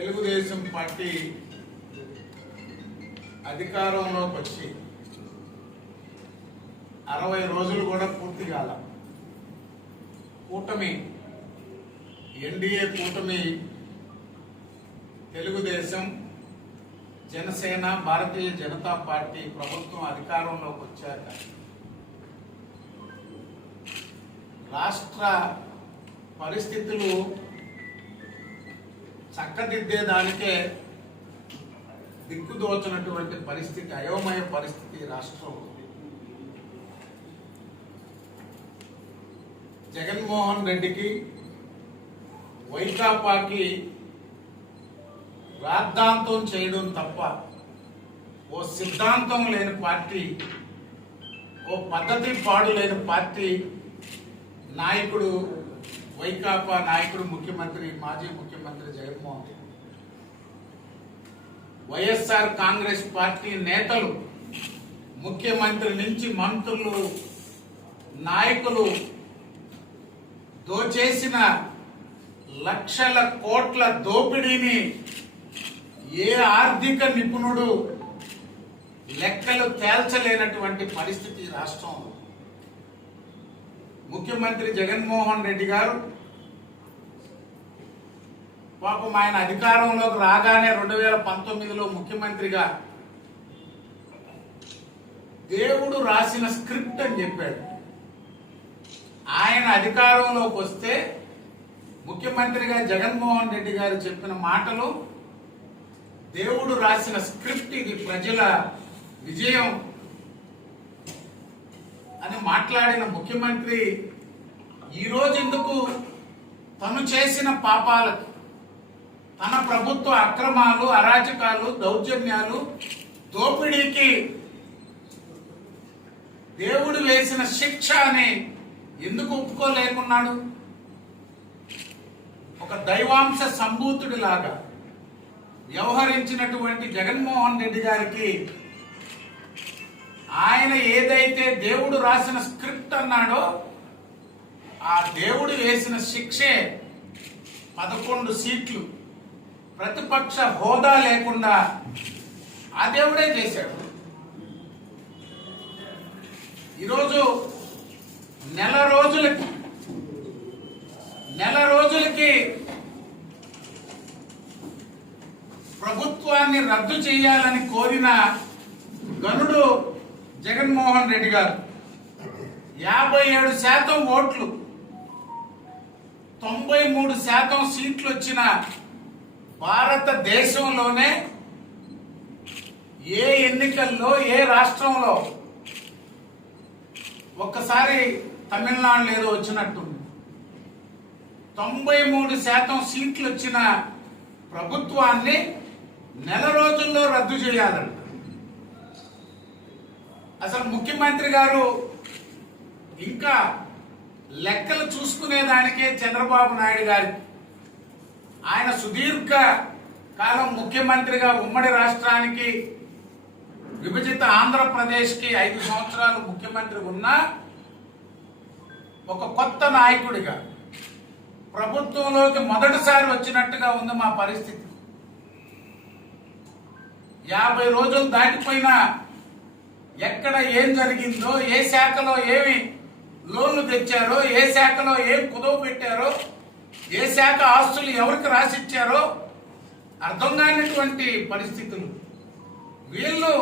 Telugu Desam party అధికారంలోకి వచ్చి 60 రోజులు కూడా పూర్తి కాల. కూటమి ఎన్డీఏ కూటమి తెలుగుదేశం, జనసేన, భారతీయ జనతా పార్టీ ప్రభుత్వం అధికారంలోకి వచ్చాక రాష్ట్ర పరిస్థితులు చక్కదిద్దేదానికే దిక్కుదోచినటువంటి పరిస్థితి, అయోమయ పరిస్థితి రాష్ట్రంలో. జగన్మోహన్ రెడ్డికి, వైకాపాకి రాద్ధాంతం చేయడం తప్ప ఓ సిద్ధాంతం లేని పార్టీ, ఓ పద్ధతి పాడు లేని పార్టీ నాయకుడు వైకాపా నాయకుడు, ముఖ్యమంత్రి, మాజీ ముఖ్యమంత్రి జగన్మోహన్ రెడ్డి. వైఎస్ఆర్ కాంగ్రెస్ పార్టీ నేతలు, ముఖ్యమంత్రి నుంచి మంత్రులు, నాయకులు దోచేసిన లక్షల కోట్ల దోపిడీని ఏ ఆర్థిక నిపుణుడు లెక్కలు తేల్చలేనటువంటి పరిస్థితి రాష్ట్రంలో. ముఖ్యమంత్రి జగన్మోహన్ రెడ్డి గారు పాపం ఆయన అధికారంలోకి రాగానే 2019లో ముఖ్యమంత్రిగా దేవుడు రాసిన స్క్రిప్ట్ అని చెప్పాడు. ఆయన అధికారంలోకి వస్తే ముఖ్యమంత్రిగా జగన్మోహన్ రెడ్డి గారు చెప్పిన మాటలు దేవుడు రాసిన స్క్రిప్ట్, ఇది ప్రజల విజయం అని మాట్లాడిన ముఖ్యమంత్రి ఈరోజు ఎందుకు తను చేసిన పాపాలకు, తన ప్రభుత్వ అక్రమాలు, అరాచకాలు, దౌర్జన్యాలు, దోపిడీకి దేవుడు వేసిన శిక్ష అని ఎందుకు ఒప్పుకోలేకున్నాడు? ఒక దైవాంశ సంభూతుడిలాగా వ్యవహరించినటువంటి జగన్మోహన్ రెడ్డి గారికి ఆయన ఏదైతే దేవుడు రాసిన స్క్రిప్ట్ అన్నాడో ఆ దేవుడు వేసిన శిక్షే 11 సీట్లు, ప్రతిపక్ష హోదా లేకుండా ఆ దేవుడే చేశాడు. ఈరోజు నెల రోజులకి ప్రభుత్వాన్ని రద్దు చేయాలని కోరిన గనుడు జగన్మోహన్ రెడ్డి గారు. 57% ఓట్లు, 93% సీట్లు వచ్చిన భారతదేశంలోనే ఏ ఎన్నికల్లో, ఏ రాష్ట్రంలో, ఒక్కసారి తమిళనాడులో ఏదో వచ్చినట్టుంది, 93% సీట్లు వచ్చిన ప్రభుత్వాన్ని నెల రోజుల్లో రద్దు చేయాలంట. అసలు ముఖ్యమంత్రి గారు ఇంకా లెక్కలు చూసుకునేదానికే చంద్రబాబు నాయుడు గారి, ఆయన సుదీర్ఘ కాలం ముఖ్యమంత్రిగా ఉమ్మడి రాష్ట్రానికి, విభజిత ఆంధ్రప్రదేశ్కి 5 సంవత్సరాలు ముఖ్యమంత్రి ఉన్నా ఒక కొత్త నాయకుడిగా ప్రభుత్వంలోకి మొదటిసారి వచ్చినట్టుగా ఉంది మా పరిస్థితి. 50 రోజులు దాటిపోయినా ఎక్కడ ఏం జరిగిందో, ఏ శాఖలో ఏమి లోన్లు తెచ్చారో, ఏ శాఖలో ఏం కుదవ పెట్టారో, ఏ శాఖ ఆస్తులు ఎవరికి రాసిచ్చారో అర్థం కానిటువంటి పరిస్థితులు. వీళ్ళు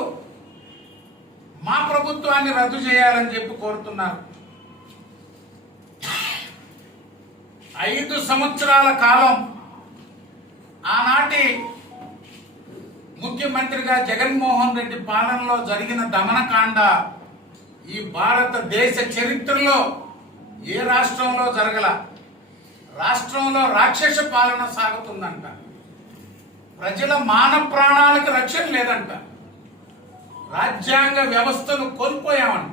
మా ప్రభుత్వాన్ని రద్దు చేయాలని చెప్పి కోరుతున్నారు. 5 సంవత్సరాల కాలం ఆనాటి ముఖ్యమంత్రిగా జగన్మోహన్ రెడ్డి పాలనలో జరిగిన దమనకాండ ఈ భారతదేశ చరిత్రలో ఏ రాష్ట్రంలో జరగల. రాష్ట్రంలో రాక్షస పాలన సాగుతుందంట. ప్రజల మాన ప్రాణాలకు రక్షణ లేదంట. రాజ్యాంగ వ్యవస్థను కోల్పోయామంట.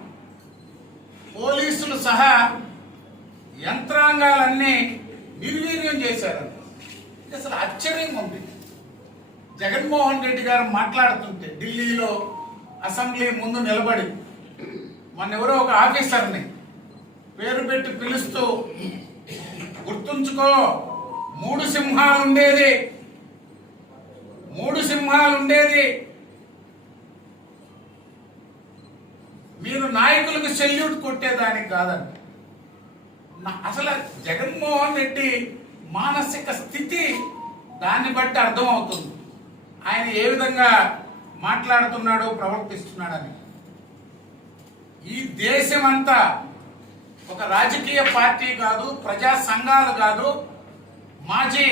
పోలీసులు సహా యంత్రాంగాలన్నీ నిర్వీర్యం చేశారంట. అసలు ఆశ్చర్యంగా ఉంది. జగన్మోహన్ రెడ్డి గారు మాట్లాడుతుంటే ఢిల్లీలో అసెంబ్లీ ముందు నిలబడి మొన్నెవరో ఒక ఆఫీసర్ని పేరు పెట్టి పిలుస్తూ, గుర్తుంచుకో 3 సింహాలు ఉండేది, ఉండేది మీరు నాయకులకు సెల్యూట్ కొట్టేదానికి కాదండి. అసలు జగన్మోహన్ రెడ్డి మానసిక స్థితి దాన్ని బట్టి అర్థమవుతుంది ఆయన ఏ విధంగా మాట్లాడుతున్నాడో ప్రవర్తిస్తున్నాడని. ఈ దేశమంతా ఒక రాజకీయ పార్టీ కాదు, ప్రజా సంఘాలు కాదు, మాజీ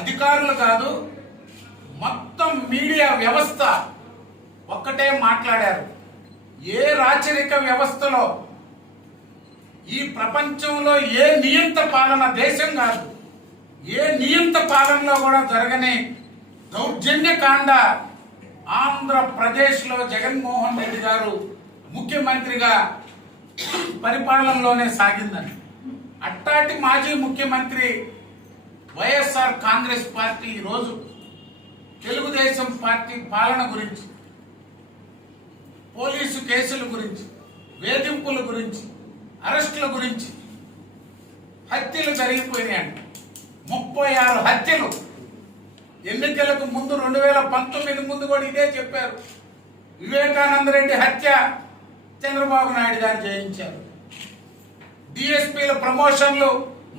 అధికారులు కాదు, మొత్తం మీడియా వ్యవస్థ ఒక్కటే మాట్లాడారు. ఏ రాచరిక వ్యవస్థలో ఈ ప్రపంచంలో ఏ నియంత పాలన దేశం కాదు, ఏ నియంత పాలనలో కూడా జరగని దౌర్జన్యకాండ ఆంధ్రప్రదేశ్లో జగన్మోహన్ రెడ్డి గారు ముఖ్యమంత్రిగా పరిపాలనలోనే సాగిందని. అట్టాటి మాజీ ముఖ్యమంత్రి వైఎస్ఆర్ కాంగ్రెస్ పార్టీ ఈరోజు తెలుగుదేశం పార్టీ పాలన గురించి, పోలీసు కేసుల గురించి, వేధింపుల గురించి, అరెస్టుల గురించి, హత్యలు జరిగిపోయినాయంట. 36 హత్యలు. ఎన్నికలకు ముందు 2019 ముందు కూడా ఇదే చెప్పారు. వివేకానంద రెడ్డి హత్య చంద్రబాబు నాయుడు గారు చేయించారు. డిఎస్పీల ప్రమోషన్లు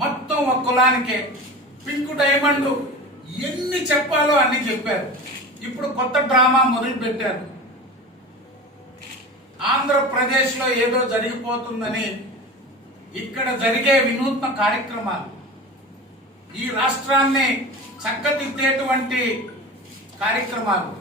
మొత్తం ఒక కులానికే. పింక్ డైమండ్ ఎన్ని చెప్పాలో అన్ని చెప్పారు. ఇప్పుడు కొత్త డ్రామా మొదలు పెట్టారు. ఆంధ్రప్రదేశ్లో ఏదో జరిగిపోతుందని ఇక్కడ జరిగే వినూత్న కార్యక్రమాలు, ఈ రాష్ట్రాన్ని చక్కదిద్దేటువంటి కార్యక్రమాలు